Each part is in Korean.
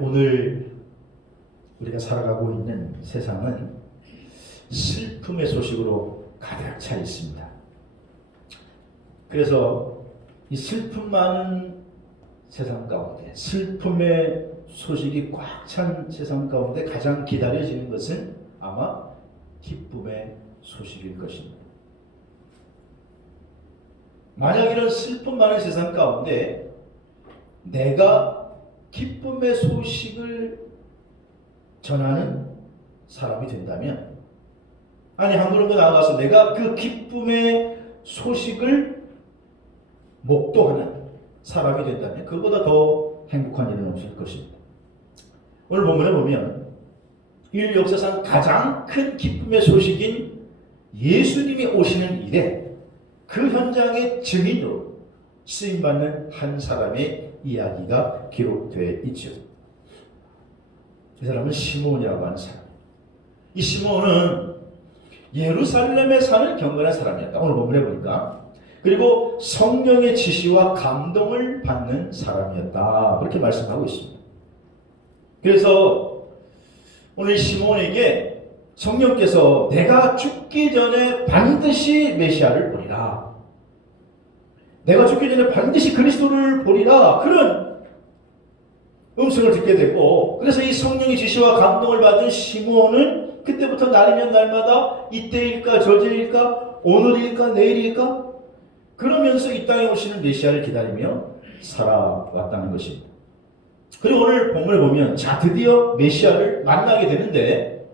오늘 우리가 살아가고 있는 세상은 슬픔의 소식으로 가득 차 있습니다. 그래서 이 슬픔 많은 세상 가운데, 슬픔의 소식이 꽉 찬 세상 가운데 가장 기다려지는 것은 아마 기쁨의 소식일 것입니다. 만약 이런 슬픔 많은 세상 가운데 내가 기쁨의 소식을 전하는 사람이 된다면, 아니 한 걸음 더 나아가서 내가 그 기쁨의 소식을 목도하는 사람이 된다면 그보다 더 행복한 일은 없을 것입니다. 오늘 본문에 보면 인류 역사상 가장 큰 기쁨의 소식인 예수님이 오시는 일에 그 현장의 증인으로 쓰임받는 한 사람의 이야기가 기록되어 있죠. 이 사람은 시므온이라고 하는 사람. 이 시므온은 예루살렘에 사는 경건한 사람이었다. 오늘 본문에 보니까. 그리고 성령의 지시와 감동을 받는 사람이었다. 그렇게 말씀하고 있습니다. 그래서 오늘 시므온에게 성령께서 내가 죽기 전에 반드시 메시아를 보리라, 내가 죽기 전에 반드시 그리스도를 보리라, 그런 음성을 듣게 되고, 그래서 이 성령의 지시와 감동을 받은 시므온은 그때부터 날이면 날마다 이때일까 저때일까 오늘일까 내일일까 그러면서 이 땅에 오시는 메시아를 기다리며 살아왔다는 것입니다. 그리고 오늘 본문을 보면 자 드디어 메시아를 만나게 되는데,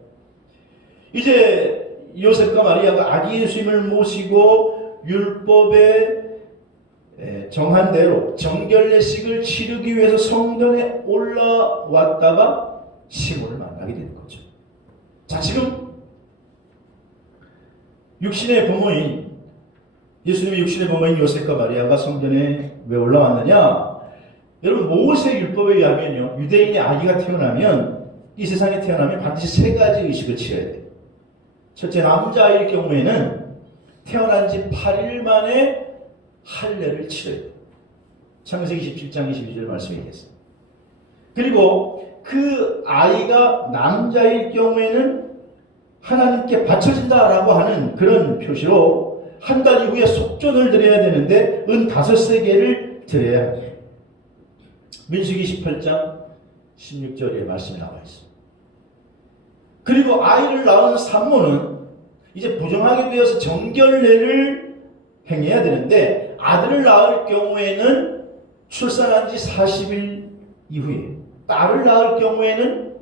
이제 요셉과 마리아가 아기 예수님을 모시고 율법에 정한 대로 정결례식을 치르기 위해서 성전에 올라왔다가 시므온을 만나게 되는 거죠. 자, 지금 육신의 부모인, 예수님의 육신의 부모인 요셉과 마리아가 성전에 왜 올라왔느냐? 여러분, 모세 율법에 의하면요, 유대인의 아기가 태어나면, 이 세상에 태어나면 반드시 세 가지 의식을 치러야 돼요. 첫째, 남자일 경우에는 태어난 지 8일 만에 할례를 치러야 돼요. 창세기 27장 22절 말씀이 있겠습니다. 그리고 그 아이가 남자일 경우에는 하나님께 바쳐진다라고 하는 그런 표시로 한 달 이후에 속전을 드려야 되는데 은 5세계를 드려야 해요. 민수기 18장 16절에 말씀이 나와 있습니다. 그리고 아이를 낳은 산모는 이제 부정하게 되어서 정결례를 행해야 되는데, 아들을 낳을 경우에는 출산한 지 40일 이후에, 딸을 낳을 경우에는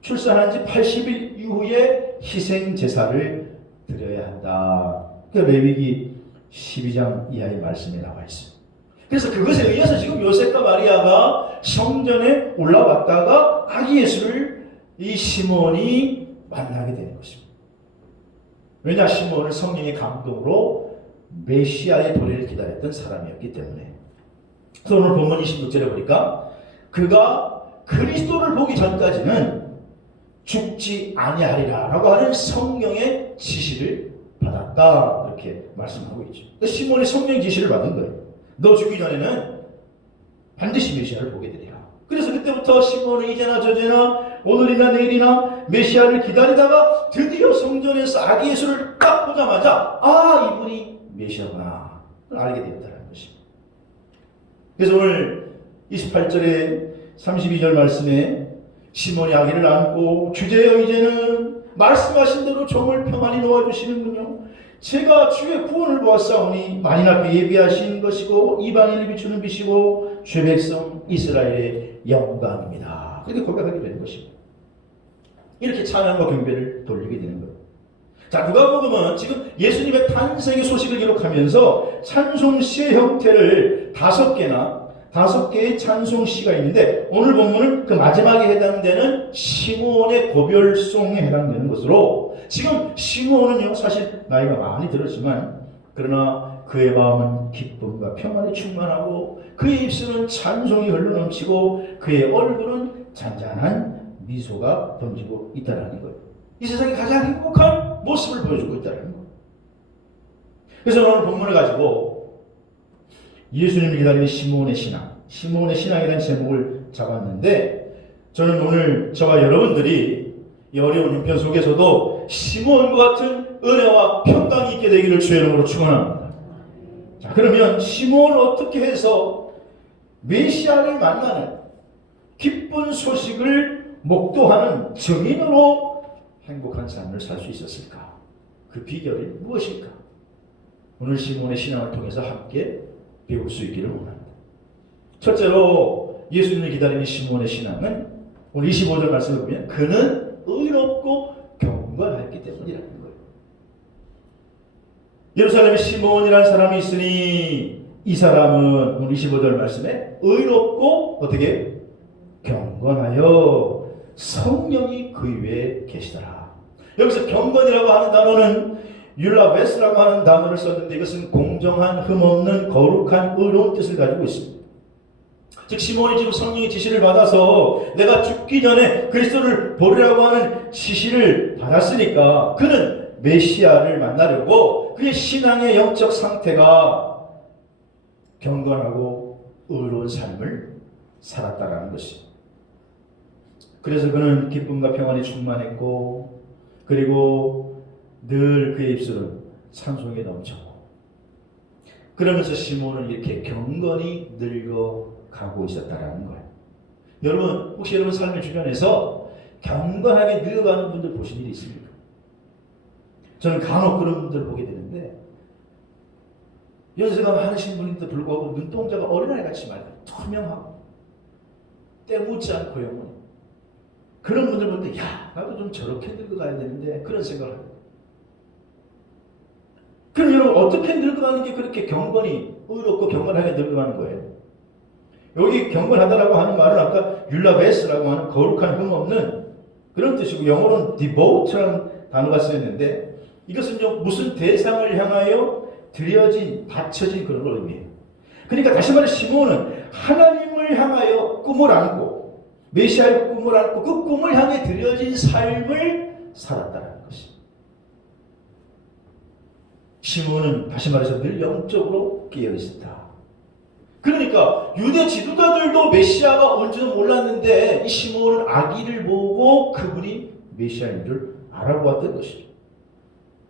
출산한 지 80일 이후에 희생 제사를 드려야 한다. 그 레위기 12장 이하의 말씀이 나와 있습니다. 그래서 그것에 의해서 지금 요셉과 마리아가 성전에 올라왔다가 아기 예수를 이 시므온이 만나게 되는 것입니다. 왜냐, 시므온은 성령의 감동으로 메시아의 도래를 기다렸던 사람이었기 때문에. 그래서 오늘 본문 26절에 보니까 그가 그리스도를 보기 전까지는 죽지 아니하리라 라고 하는 성령의 지시를 받았다, 이렇게 말씀하고 있죠. 시므온이 성령 지시를 받은 거예요. 너 죽기 전에는 반드시 메시아를 보게 되리라. 그래서 그때부터 시므온은 이제나 저제나 오늘이나 내일이나 메시아를 기다리다가 드디어 성전에서 아기 예수를 딱 보자마자 아, 이분이 메시아구나 알게 되었다는 것입니다. 그래서 오늘 28절에 32절 말씀에 시몬이 아기를 안고 주제여 이제는 말씀하신 대로 종을 평안히 놓아주시는군요. 제가 주의 구원을 보았사오니 만인 앞에 예비하신 것이고 이방인을 비추는 빛이고 주의 백성 이스라엘의 영광입니다. 그렇게 고백하게 되는 것입니다. 이렇게 찬양과 경배를 돌리게 되는 거예요. 자, 누가복음은 지금 예수님의 탄생의 소식을 기록하면서 찬송시의 형태를 5개의 찬송시가 있는데, 오늘 본문은 그 마지막에 해당되는 시므온의 고별송에 해당되는 것으로, 지금 시므온은요 사실 나이가 많이 들었지만 그러나 그의 마음은 기쁨과 평안이 충만하고 그의 입술은 찬송이 흘러넘치고 그의 얼굴은 잔잔한 미소가 번지고 있다는 거예요. 이 세상에 가장 행복한 모습을 보여주고 있다는 거예요. 그래서 오늘 본문을 가지고 예수님을 기다리는 시므온의 신앙, 시므온의 신앙이라는 제목을 잡았는데 저는 오늘 저와 여러분들이 이 어려운 형편 속에서도 시몬과 같은 은혜와 평강이 있게 되기를 주의 이름으로 축원합니다. 자, 그러면 시몬을 어떻게 해서 메시아를 만나는 기쁜 소식을 목도하는 증인으로 행복한 삶을 살 수 있었을까? 그 비결이 무엇일까? 오늘 시몬의 신앙을 통해서 함께 배울 수 있기를 원합니다. 첫째로 예수님을 기다리는 시몬의 신앙은 오늘 25절 말씀을 보면 그는 의롭고 경건하였기 때문이라는 거예요. 예루살렘에 시몬이라는 사람이 있으니 이 사람은 오늘 25절 말씀에 의롭고 어떻게 경건하여 성령이 그 위에 계시더라. 여기서 경건이라고 하는 단어는 율라베스라고 하는 단어를 썼는데 이것은 공정한, 흠없는, 거룩한, 의로운 뜻을 가지고 있습니다. 즉 시몬이 지금 성령의 지시를 받아서 내가 죽기 전에 그리스도를 보리라고 하는 지시를 받았으니까 그는 메시아를 만나려고 그의 신앙의 영적 상태가 경건하고 의로운 삶을 살았다라는 것입니다. 그래서 그는 기쁨과 평안이 충만했고 그리고 늘 그의 입술은 찬송이 넘쳤고 그러면서 시몬은 이렇게 경건히 늙어가고 있었다라는 거예요. 여러분 혹시 여러분 삶의 주변에서 경건하게 늙어가는 분들 보신 일이 있습니까? 저는 간혹 그런 분들을 보게 되는데 연세가 많으신 분인데 불구하고 눈동자가 어린아이같이 맑아요. 투명하고 때묻지 않고 영원히 그런 분들 볼 때 야 나도 좀 저렇게 늙어가야 되는데 그런 생각을 합니다. 그럼 여러분 어떻게 늙어가는 게 그렇게 경건히 의롭고 경건하게 늙어가는 거예요? 여기 경건하다라고 하는 말은 아까 율라베스라고 하는 거룩한 흠없는 그런 뜻이고 영어로는 devote라는 단어가 쓰였는데 이것은 무슨 대상을 향하여 드려진 바쳐진 그런 걸 의미해요. 그러니까 다시 말해 시몬은 하나님을 향하여 꿈을 안고 메시아의 꿈을 안고 그 꿈을 향해 드려진 삶을 살았다는 것입니다. 시몬은 다시 말해서 늘 영적으로 깨어있었다. 그러니까 유대 지도자들도 메시아가 온지는 몰랐는데 이 시몬은 아기를 보고 그분이 메시아인 줄 알아보았던 것이죠.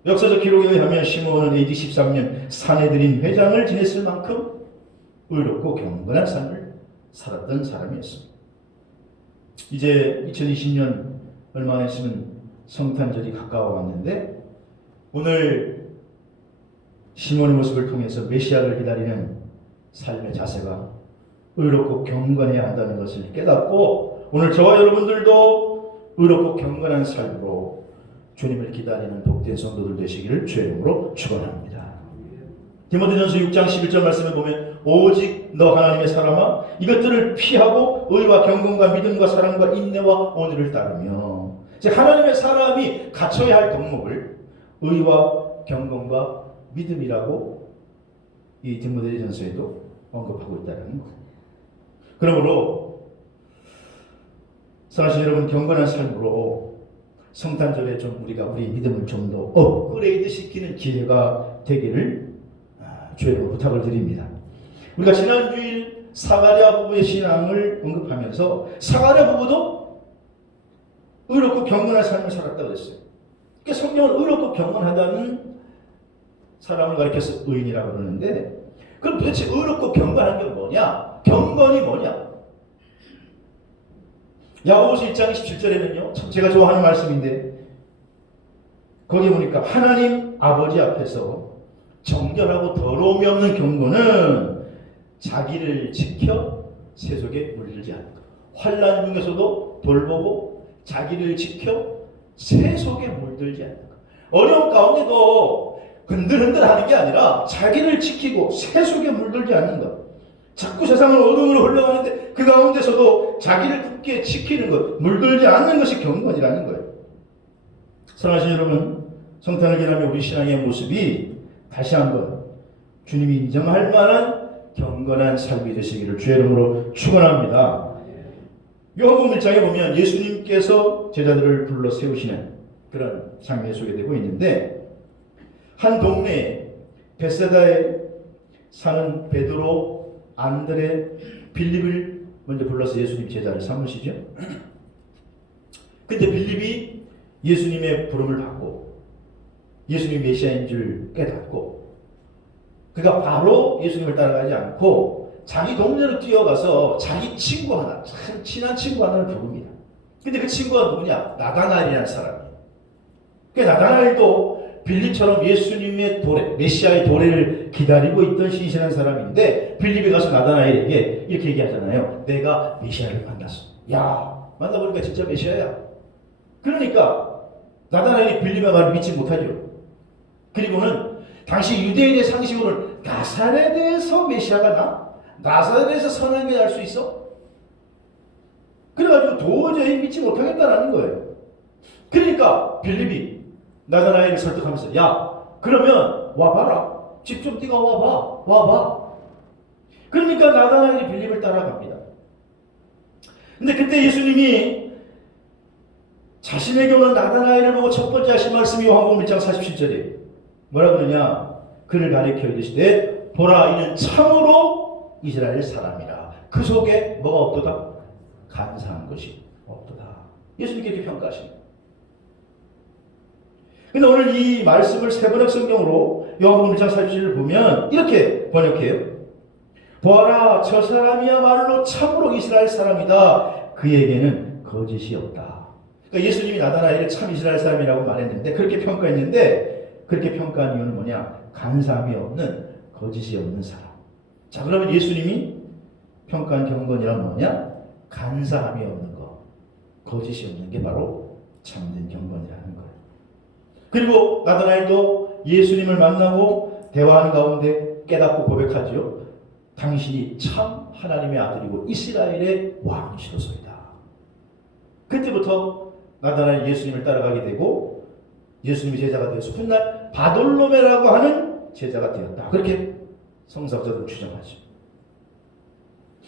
역사적 기록에 의하면 시몬은 AD 13년 산헤드린 회장을 지냈을 만큼 의롭고 경건한 삶을 살았던 사람이었습니다. 이제 2020년 얼마 안 있으면 성탄절이 가까워 왔는데 오늘 시몬의 모습을 통해서 메시아를 기다리는 삶의 자세가 의롭고 경건해야 한다는 것을 깨닫고 오늘 저와 여러분들도 의롭고 경건한 삶으로 주님을 기다리는 복된 성도들 되시기를 주의 이름으로 축원합니다. 디모데전서 6장 11절 말씀에 보면 오직 너 하나님의 사람아 이것들을 피하고 의와 경건과 믿음과 사랑과 인내와 온유를 따르며 즉 하나님의 사람이 갖춰야 할 덕목을 의와 경건과 믿음이라고 이 디모데전서에도 언급하고 있다는 것. 그러므로 사실 여러분 경건한 삶으로 성탄절에 좀 우리가 우리 믿음을 좀 더 업그레이드 시키는 기회가 되기를 주의로 부탁을 드립니다. 우리가 지난주일 사가랴 부부의 신앙을 언급하면서 사가랴 부부도 의롭고 경건한 삶을 살았다고 했어요. 그러니까 성경은 의롭고 경건하다는 사람을 가리켜서 의인이라고 그러는데 그럼 도대체 의롭고 경건한 게 뭐냐? 경건이 뭐냐? 야고보서 1장 17절에는요. 참 제가 좋아하는 말씀인데 거기 보니까 하나님 아버지 앞에서 정결하고 더러움이 없는 경건은 자기를 지켜 세속에 물들지 않는 것. 환난 중에서도 돌보고 자기를 지켜 세속에 물들지 않는 것. 어려운 가운데도 흔들흔들 하는 게 아니라 자기를 지키고 세속에 물들지 않는 것. 자꾸 세상은 어둠으로 흘러가는데 그 가운데서도 자기를 굳게 지키는 것, 물들지 않는 것이 경건이라는 거예요. 사랑하시는 여러분, 성탄을 기념하며 우리 신앙의 모습이 다시 한번 주님이 인정할 만한 경건한 삶이 되시기를 주의 이름으로 축원합니다. 요한복음 1장에 보면 예수님께서 제자들을 불러 세우시는 그런 장면이 소개되고 있는데 한 동네에 베세다에 사는 베드로, 안드레, 빌립을 먼저 불러서 예수님 제자를 삼으시죠. 근데 빌립이 예수님의 부름을 받고 예수님이 메시아인 줄 깨닫고 그가 바로 예수님을 따라가지 않고 자기 동네로 뛰어가서 자기 친구 하나, 참 친한 친구 하나를 부릅니다. 근데 그 친구가 누구냐? 나다나엘이라는 사람이에요. 그 나다나엘도 빌립처럼 예수님의 도래, 메시아의 도래를 기다리고 있던 신실한 사람인데 빌립이 가서 나다나엘에게 이렇게 얘기하잖아요. 내가 메시아를 만났어. 야, 만나보니까 진짜 메시아야. 그러니까 나다나엘이 빌립의 말을 믿지 못하죠. 그리고는 당시 유대인의 상식으로는 나사렛에서 메시아가 나? 나사렛에서 선한 게 날 수 있어? 그래가지고 도저히 믿지 못하겠다라는 거예요. 그러니까 빌립이 나다나엘을 설득하면서 야 그러면 와봐라. 직접 네가 와봐. 그러니까 나다나엘이 빌립을 따라갑니다. 근데 그때 예수님이 자신에게 오는 나다나엘을 보고 첫 번째 하신 말씀이 요한복음 1장 47절이에요. 뭐라 그러냐? 그를 가리켜 이르시되 보라 이는 참으로 이스라엘 사람이라. 그 속에 뭐가 없도다? 간사한 것이 없도다. 예수님께 이렇게 평가하십니다. 근데 오늘 이 말씀을 세번역 성경으로 요한복음 1장 47절을 보면 이렇게 번역해요. 보아라 저 사람이야말로 참으로 이스라엘 사람이다. 그에게는 거짓이 없다. 그러니까 예수님이 나다나엘을 참 이스라엘 사람이라고 말했는데 그렇게 평가했는데 그렇게 평가한 이유는 뭐냐? 간사함이 없는 거짓이 없는 사람. 자 그러면 예수님이 평가한 경건이란 뭐냐? 간사함이 없는 것, 거짓이 없는 게 바로 참된 경건이라는 거예요. 그리고 나다나엘도 예수님을 만나고 대화하는 가운데 깨닫고 고백하지요. 당신이 참 하나님의 아들이고 이스라엘의 왕이시로소이다. 그때부터 나다나엘 예수님을 따라가게 되고 예수님의 제자가 되어서 훗날 바돌로메라고 하는 제자가 되었다. 그렇게 성서학자들은 추정하죠.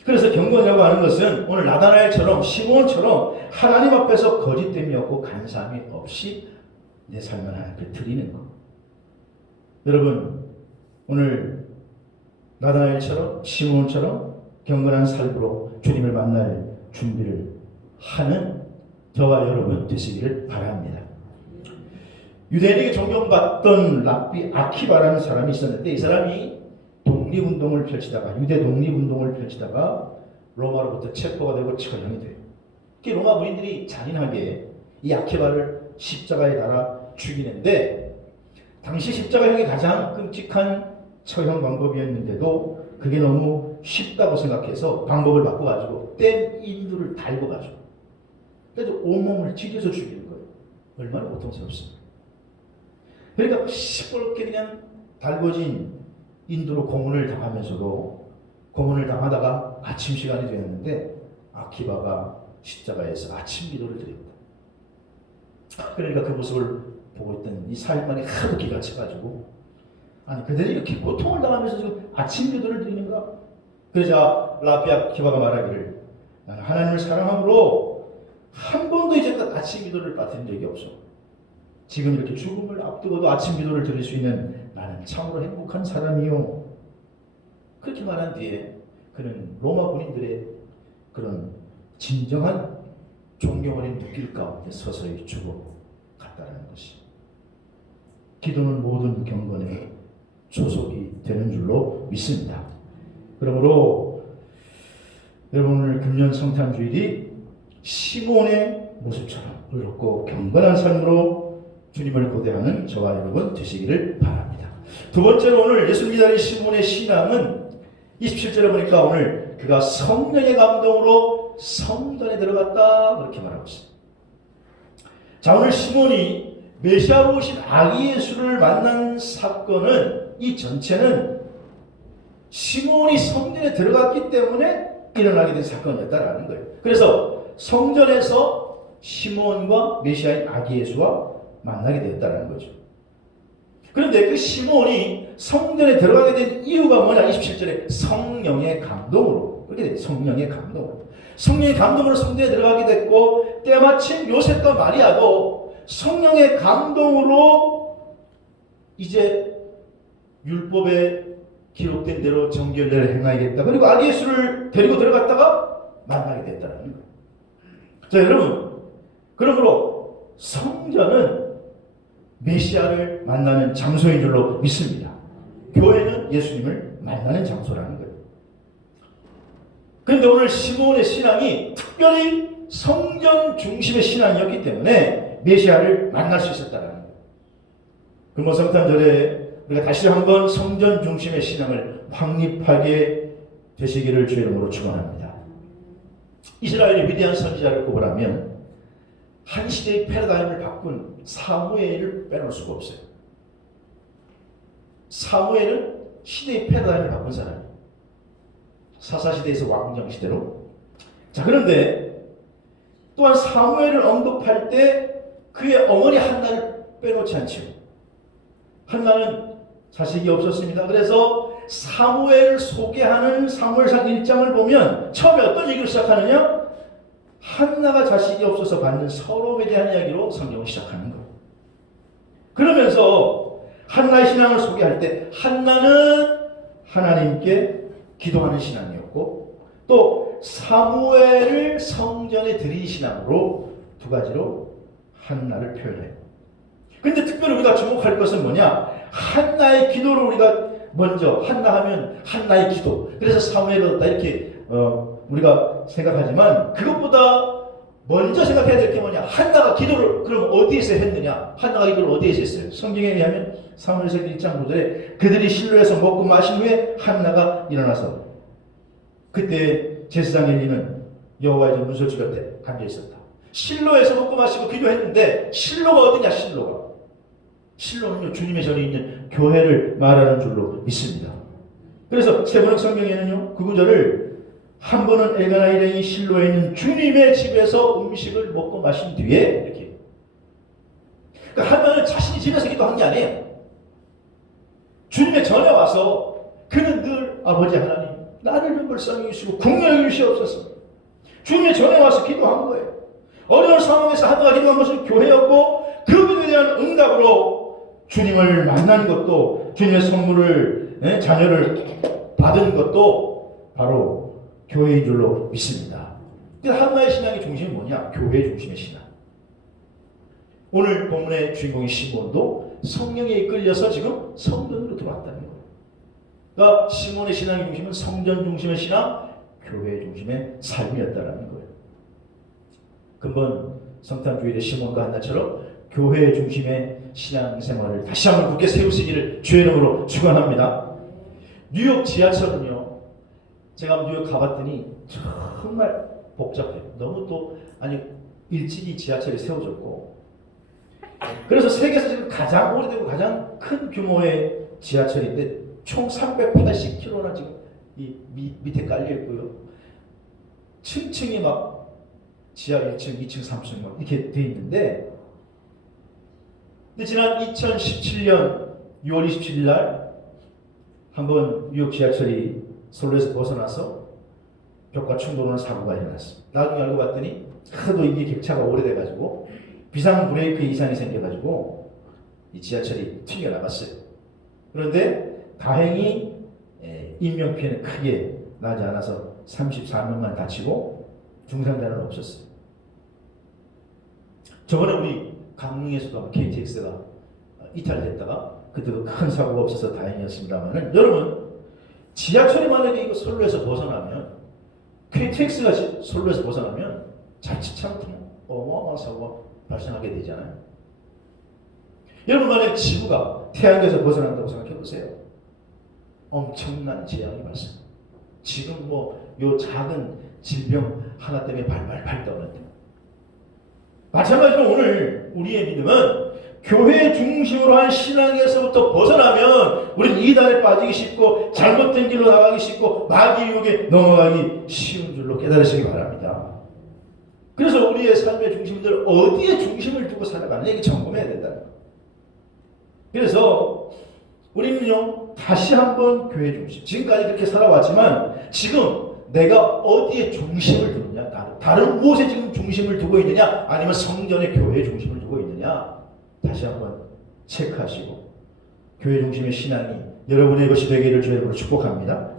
그래서 경건이라고 하는 것은 오늘 나다나엘처럼 시몬처럼 하나님 앞에서 거짓됨이 없고 간사함이 없이 내 삶을 하나님께 드리는 것. 여러분 오늘 나다나엘처럼 시몬처럼 경건한 삶으로 주님을 만날 준비를 하는 저와 여러분 되시기를 바랍니다. 유대인에게 존경받던 랍비 아키바라는 사람이 있었는데 이 사람이 독립운동을 펼치다가 유대 독립운동을 펼치다가 로마로부터 체포가 되고 처형이 돼요. 로마 군인들이 잔인하게 이 아키바를 십자가에 달아 죽이는데 당시 십자가형이 가장 끔찍한 처형 방법이었는데도 그게 너무 쉽다고 생각해서 방법을 바꿔가지고 뗀 인두를 달고 가죠. 그래서 온몸을 찢어서 죽이는 거예요. 얼마나 고통스럽습니까? 그러니까 시뻘겋게 그냥 달궈진 인두로 고문을 당하면서도 고문을 당하다가 아침 시간이 되었는데 아키바가 십자가에서 아침 기도를 드립니다. 그러니까 그 모습을 보고 있던 이 사역만이 하도 기가 차가지고 아니 그들이 이렇게 고통을 당하면서 지금 아침 기도를 드리는가? 그러자 랍비 아키바가 말하기를 나는 하나님을 사랑함으로 한 번도 이제껏 아침 기도를 빠뜨린 적이 없어. 지금 이렇게 죽음을 앞두고도 아침 기도를 드릴 수 있는 나는 참으로 행복한 사람이요. 그렇게 말한 뒤에 그는 로마 군인들의 그런 진정한 존경을 느낄 가운데 서서히 죽어갔다는 것이. 기도는 모든 경건의 조속이 되는 줄로 믿습니다. 그러므로 여러분 오늘 금년 성탄주일이 시몬의 모습처럼 의롭고 경건한 삶으로 주님을 고대하는 저와 여러분 되시기를 바랍니다. 두 번째로 오늘 예수를 기다린 시몬의 신앙은 27절에 보니까 오늘 그가 성령의 감동으로 성전에 들어갔다 그렇게 말하고 있습니다. 자 오늘 시몬이 메시아로 오신 아기 예수를 만난 사건은 이 전체는 시몬이 성전에 들어갔기 때문에 일어나게 된 사건이었다라는 거예요. 그래서 성전에서 시몬과 메시아인 아기 예수와 만나게 되었다는 거죠. 그런데 그 시몬이 성전에 들어가게 된 이유가 뭐냐? 27절에 성령의 감동으로 그렇게 돼요. 성령의 감동으로. 성령의 감동으로 성전에 들어가게 됐고 때마침 요셉과 마리아도 성령의 감동으로 이제 율법에 기록된 대로 정결례를 행하겠다. 그리고 아기 예수를 데리고 들어갔다가 만나게 됐다는 거예요. 자, 여러분, 그러므로 성전은 메시아를 만나는 장소인 줄로 믿습니다. 교회는 예수님을 만나는 장소라는 거예요. 그런데 오늘 시몬의 신앙이 특별히 성전 중심의 신앙이었기 때문에 메시아를 만날 수 있었다는 거예요. 금번 성탄절에 우리가 다시 한번 성전 중심의 신앙을 확립하게 되시기를 주의 이름으로 축원합니다. 이스라엘의 위대한 선지자를 꼽으라면 한 시대의 패러다임을 바꾼 사무엘을 빼놓을 수가 없어요. 사무엘은 시대의 패러다임을 바꾼 사람이에요. 사사시대에서 왕정시대로. 자, 그런데 또한 사무엘을 언급할 때 그의 어머니 한나를 빼놓지 않죠. 한나는 자식이 없었습니다. 그래서 사무엘을 소개하는 사무엘상 1장을 보면 처음에 어떤 얘기를 시작하느냐? 한나가 자식이 없어서 받는 서러움에 대한 이야기로 성경을 시작하는 거예요. 그러면서 한나의 신앙을 소개할 때 한나는 하나님께 기도하는 신앙이었고 또 사무엘을 성전에 드린 신앙으로 두 가지로 한나를 표현해요. 그런데 특별히 우리가 주목할 것은 뭐냐? 한나의 기도를 우리가 먼저 한나 하면 한나의 기도. 그래서 사무엘을 얻다 이렇게 우리가 생각하지만 그것보다 먼저 생각해야 될 게 뭐냐? 한나가 기도를 그럼 어디에서 했느냐? 한나가 기도를 어디에서 했어요? 성경에 의하면 사무엘서 1장 9절에 그들이 실로에서 먹고 마신 후에 한나가 일어나서 그때 제사장 엘리는 여호와의 문설주 곁에 앉아 있었다. 실로에서 먹고 마시고 기도했는데 실로가 어디냐? 실로는요 주님의 전에 있는 교회를 말하는 줄로 믿습니다. 그래서 세번역 성경에는요 그 구절을 한 번은 엘가나 일행이 실로에 있는 주님의 집에서 음식을 먹고 마신 뒤에 이렇게. 그러니까 한나는 자신이 집에서 기도한 게 아니에요. 주님의 전에 와서 그는 늘 아버지 하나님 나를 좀 불쌍히 여기시고 국명히 주시옵소서. 주님의 전에 와서 기도한 거예요. 어려운 상황에서 한나가 기도한 것은 교회였고 그 기도에 대한 응답으로 주님을 만난 것도 주님의 선물을 자녀를 받은 것도 바로 교회인 줄로 믿습니다. 그래서 한나의 신앙의 중심이 뭐냐? 교회 중심의 신앙. 오늘 본문의 주인공인 시몬도 성령에 이끌려서 지금 성전으로 들어왔다는 거예요. 그러니까 시몬의 신앙의 중심은 성전 중심의 신앙, 교회 중심의 삶이었다는 거예요. 근본 성탄주일의 시몬과 한나처럼 교회 중심의 신앙생활을 다시 한번 굳게 세우시기를 주의 이름으로 축원합니다. 뉴욕 지하철은요, 제가 뉴욕 가봤더니 정말 복잡해요. 너무 또 일찍이 지하철이 세워졌고, 그래서 세계에서 지금 가장 오래되고 가장 큰 규모의 지하철인데 총 380km나 지금 이 밑에 깔려 있고요. 층층이 막 지하 1층, 2층, 3층 막 이렇게 돼 있는데, 근데 지난 2017년 6월 27일 날 한번 뉴욕 지하철이 선로에서 벗어나서 벽과 충돌하는 사고가 일어났습니다. 나중에 알고 봤더니 하도 이게 객차가 오래돼가지고 비상 브레이크 이상이 생겨가지고 이 지하철이 튕겨나갔어요. 그런데 다행히 인명피해는 크게 나지 않아서 34명만 다치고 중상자는 없었어요. 저번에 우리 강릉에서도 KTX가 이탈됐다가 그때도 큰 사고가 없어서 다행이었습니다만, 여러분 지하철이 만약에 이거 선로에서 벗어나면, KTX가 선로에서 벗어나면 자칫 잘못하면 어마어마한 사고가 발생하게 되잖아요. 여러분 만약에 지구가 태양에서 벗어난다고 생각해 보세요. 엄청난 재앙이 발생. 지금 요 작은 질병 하나 때문에 발발 떠는데, 마찬가지로 오늘 우리의 믿음은 교회 중심으로 한 신앙에서부터 벗어나면 우리는 이단에 빠지기 쉽고 잘못된 길로 나가기 쉽고 마귀 유혹에 넘어가기 쉬운 줄로 깨달으시기 바랍니다. 그래서 우리의 삶의 중심들 어디에 중심을 두고 살아가느냐, 이게 점검해야 된다는 거예요. 그래서 우리는요 다시 한번 교회 중심, 지금까지 그렇게 살아왔지만 지금 내가 어디에 중심을 두느냐, 다른 무엇에 지금 중심을 두고 있느냐, 아니면 성전의 교회에 중심을 두고 있느냐, 다시 한번 체크하시고 교회 중심의 신앙이 여러분의 것이 되기를 주의 이름으로 축복합니다.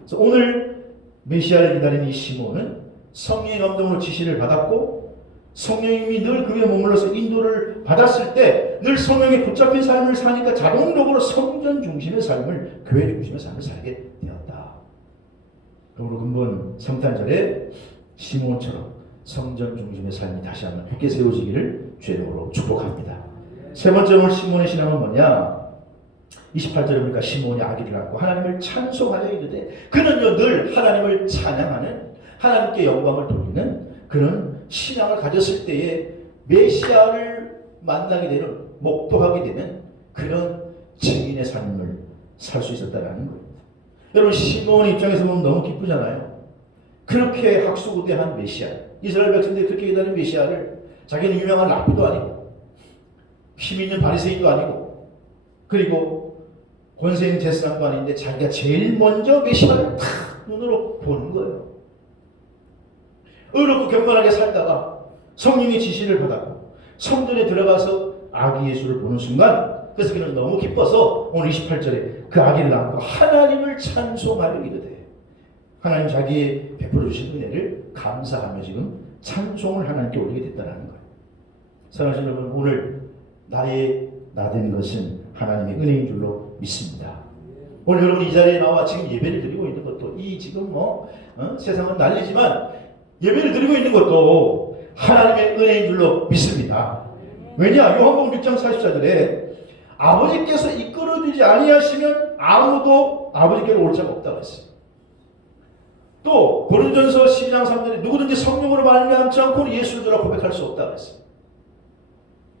그래서 오늘 메시아를 기다리는 이 시몬은 성령의 감동으로 지시를 받았고 성령님이 늘 그에 머물러서 인도를 받았을 때 늘 성령에 붙잡힌 삶을 사니까 자동적으로 성전 중심의 삶을, 교회 중심의 삶을 살게 되었다. 그러므로 근본 성탄절에 시몬처럼 성전 중심의 삶이 다시 한번 굳게 세워지기를 주의 이름으로 축복합니다. 세 번째 오늘 시몬의 신앙은 뭐냐? 28절에 보니까 시몬이 아기를 낳고 하나님을 찬송하려 이르되 그는요 늘 하나님을 찬양하는, 하나님께 영광을 돌리는 그런 신앙을 가졌을 때에 메시아를 만나게 되는, 목도하게 되는 그런 증인의 삶을 살 수 있었다는 거예요. 여러분 시몬 입장에서 보면 너무 기쁘잖아요. 그렇게 학수고대한 메시아, 이스라엘 백성들이 그렇게 기다린 메시아를, 자기는 유명한 랍비도 아니고 힘 있는 바리새인도 아니고 그리고 권세 있는 제사장도 아닌데 자기가 제일 먼저 메시아를 탁 눈으로 보는 거예요. 의롭고 경건하게 살다가 성령의 지시를 받았고 성전에 들어가서 아기 예수를 보는 순간, 그래서 그는 너무 기뻐서 오늘 28절에 그 아기를 낳고 하나님을 찬송하려 이르되, 하나님 자기의 베풀어 주신 은혜를 감사하며 지금 찬송을 하나님께 올리게 됐다는 거예요. 사랑하시는 여러분, 오늘 나의 나된 것은 하나님의 은혜인 줄로 믿습니다. 오늘 여러분 이 자리에 나와 지금 예배를 드리고 있는 것도, 이 지금 세상은 난리지만 예배를 드리고 있는 것도 하나님의 은혜인 줄로 믿습니다. 왜냐? 요한복음 6장 44절에 아버지께서 이끌어주지 아니하시면 아무도 아버지께로 올 자가 없다고 했어요. 또 고린도전서 12장 3절에 누구든지 성령으로 말미암지 않고는 예수를 들어 고백할 수 없다고 했어요.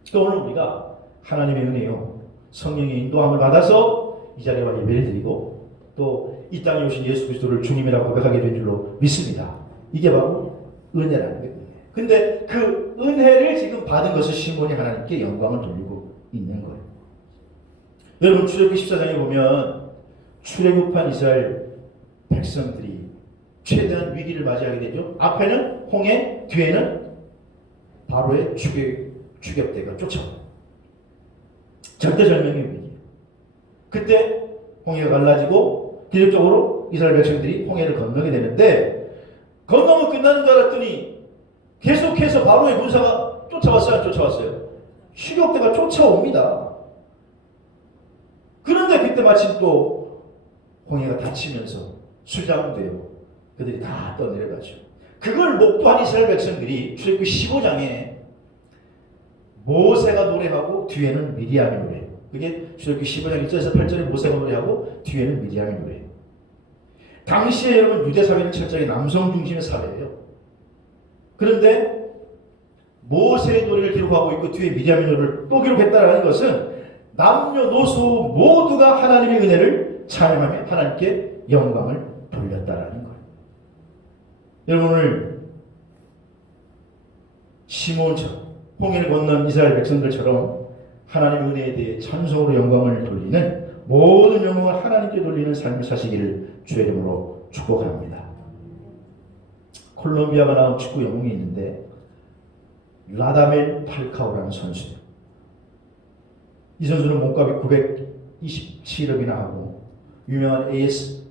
그러니까 오늘 우리가 하나님의 은혜요, 성령의 인도함을 받아서 이 자리에 와 예배를 드리고 또 이 땅에 오신 예수 그리스도를 주님이라고 고백하게 된 줄로 믿습니다. 이게 바로 은혜라는 거예요. 근데 그 은혜를 지금 받은 것을 시몬이 하나님께 영광을 돌리고 있는 거예요. 여러분 출애굽기 14장에 보면 출애굽한 이스라엘 백성들이 최대한 위기를 맞이하게 되죠. 앞에는 홍해, 뒤에는 바로의 추격대가 쫓아와요. 절대절명의 위기. 그때 홍해가 갈라지고 기적적으로 이스라엘 백성들이 홍해를 건너게 되는데, 건너면 끝나는 줄 알았더니 계속해서 바로의 군사가 쫓아왔어요, 안 쫓아왔어요? 추격대가 쫓아옵니다. 그런데 그때 마침 또 홍해가 닫히면서 수장되어 그들이 다 떠내려가죠. 그걸 목도한 이스라엘 백성들이 출애굽기 15장에 모세가 노래하고 뒤에는 미리암이 노래해요. 그게 출애굽기 15장 1절에서 8절에 모세가 노래하고 뒤에는 미리암이 노래해요. 당시에 여러분 유대 사회는 철저히 남성 중심의 사회예요. 그런데 모세의 노래를 기록하고 있고 뒤에 미리암의 노래를 또 기록했다는 것은 남녀노소 모두가 하나님의 은혜를 찬양하며 하나님께 영광을 돌렸다라는 거예요. 여러분 오늘 시몬처럼 홍해를 건넌 이스라엘 백성들처럼 하나님의 은혜에 대해 찬송으로 영광을 돌리는, 모든 영광을 하나님께 돌리는 삶을 사시기를 주의 이름으로 축복합니다. 콜롬비아가 나온 축구 영웅이 있는데 라다멜 팔카오라는 선수예요. 이 선수는 몸값이 927억이나 하고 유명한 AS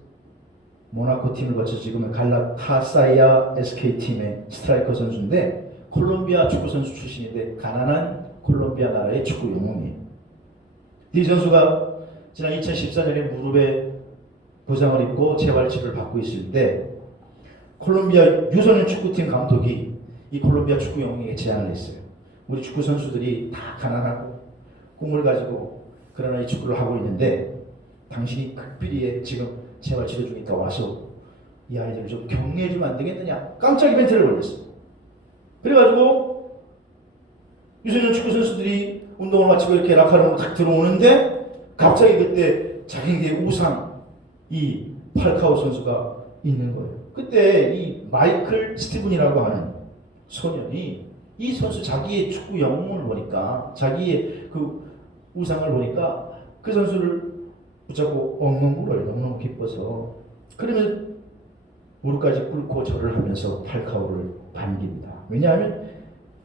모나코 팀을 거쳐 지금은 갈라타사이아 SK 팀의 스트라이커 선수인데, 콜롬비아 축구 선수 출신인데 가난한 콜롬비아 나라의 축구 영웅이에요. 이 선수가 지난 2014년에 무릎에 부상을 입고 재활치료를 받고 있을 때 콜롬비아 유소년 축구팀 감독이 이 콜롬비아 축구 영웅에게 제안을 했어요. 우리 축구 선수들이 다 가난하고 꿈을 가지고 그러나 이 축구를 하고 있는데 당신이 극비리에 지금 재활치료 중이니까 와서 이 아이들을 좀 격려해주면 안 되겠느냐, 깜짝 이벤트를 벌였어요. 그래가지고 유소년 축구 선수들이 운동을 마치고 이렇게 라카룸으로 딱 들어오는데 갑자기 그때 자기의 우상 이 팔카오 선수가 있는 거예요. 그때 이 마이클 스티븐이라고 하는 소년이 이 선수 자기의 축구 영웅을 보니까, 자기의 그 우상을 보니까 그 선수를 붙잡고 엉엉 울어요. 너무너무 기뻐서. 그러면 무릎까지 꿇고 절을 하면서 팔카오를 반깁니다. 왜냐하면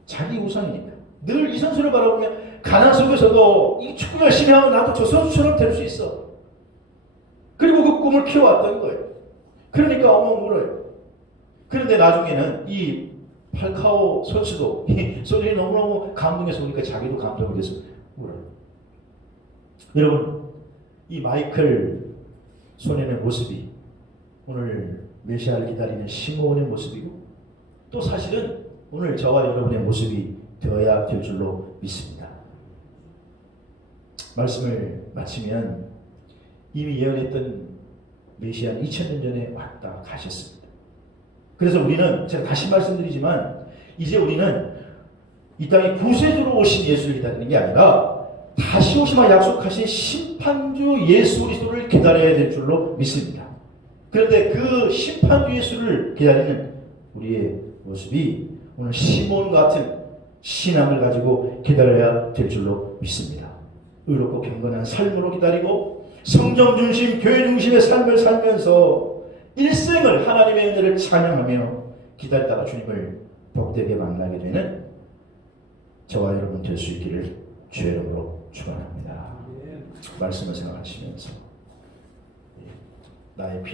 자기 우상이니까. 늘 이 선수를 바라보면 가난 속에서도 이 축구 열심히 하면 나도 저 선수처럼 될 수 있어. 그리고 그 꿈을 키워왔던 거예요. 그러니까 엉엉 울어요. 그런데 나중에는 이 팔카오 선수도 이 소년이 너무너무 감동해서 보니까 자기도 감동이 돼서 울어요. 여러분, 이 마이클 소년의 모습이 오늘 메시아를 기다리는 시므온의 모습이고 또 사실은 오늘 저와 여러분의 모습이 되어야 될 줄로 믿습니다. 말씀을 마치면 이미 예언했던 메시아는 2000년 전에 왔다 가셨습니다. 그래서 우리는 제가 다시 말씀드리지만 이제 우리는 이 땅에 구세주로 오신 예수를 기다리는 게 아니라 다시 오시마 약속하신 심판주 예수 그리스도를 기다려야 될 줄로 믿습니다. 그런데 그 심판주 예수를 기다리는 우리의 모습이 오늘 시몬 같은 신앙을 가지고 기다려야 될 줄로 믿습니다. 의롭고 경건한 삶으로 기다리고 성령 중심, 교회 중심의 삶을 살면서 일생을 하나님의 은혜를 찬양하며 기다리다가 주님을 복되게 만나게 되는 저와 여러분 될 수 있기를 주의 이름으로 축원합니다. 말씀을 생각하시면서 나의 피